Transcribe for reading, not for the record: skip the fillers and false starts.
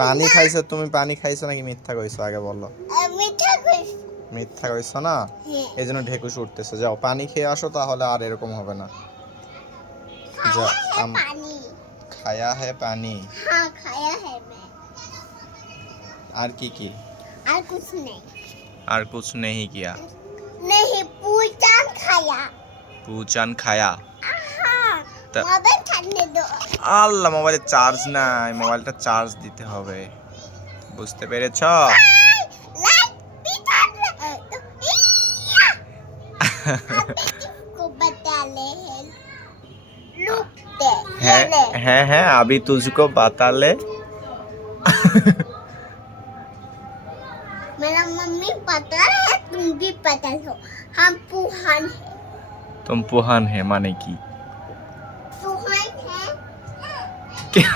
পানি খাইছো তুমি? পানি খাইছো নাকি মিথ্যা কইছো আগে বলো। মিথ্যা কইছো না, এই জন্য ঢেকুস উঠতেছে। যাও পানি খেয়ে আসো, তাহলে আর এরকম হবে না। খায়া হ্যাঁ পানি। আর কি কি? আর कुछ नहीं किया। पूजन खाया। আল্লাহ, মোবাইলে চার্জ নাই, মোবাইলটা চার্জ দিতে হবে। বুঝতে পেরেছো? हैं हैं अभी तुझको बता ले। मेरा मम्मी पता है, तुम भी पता लो, हम पुहान है। तुम पुहान है माने की पुहान है क्या?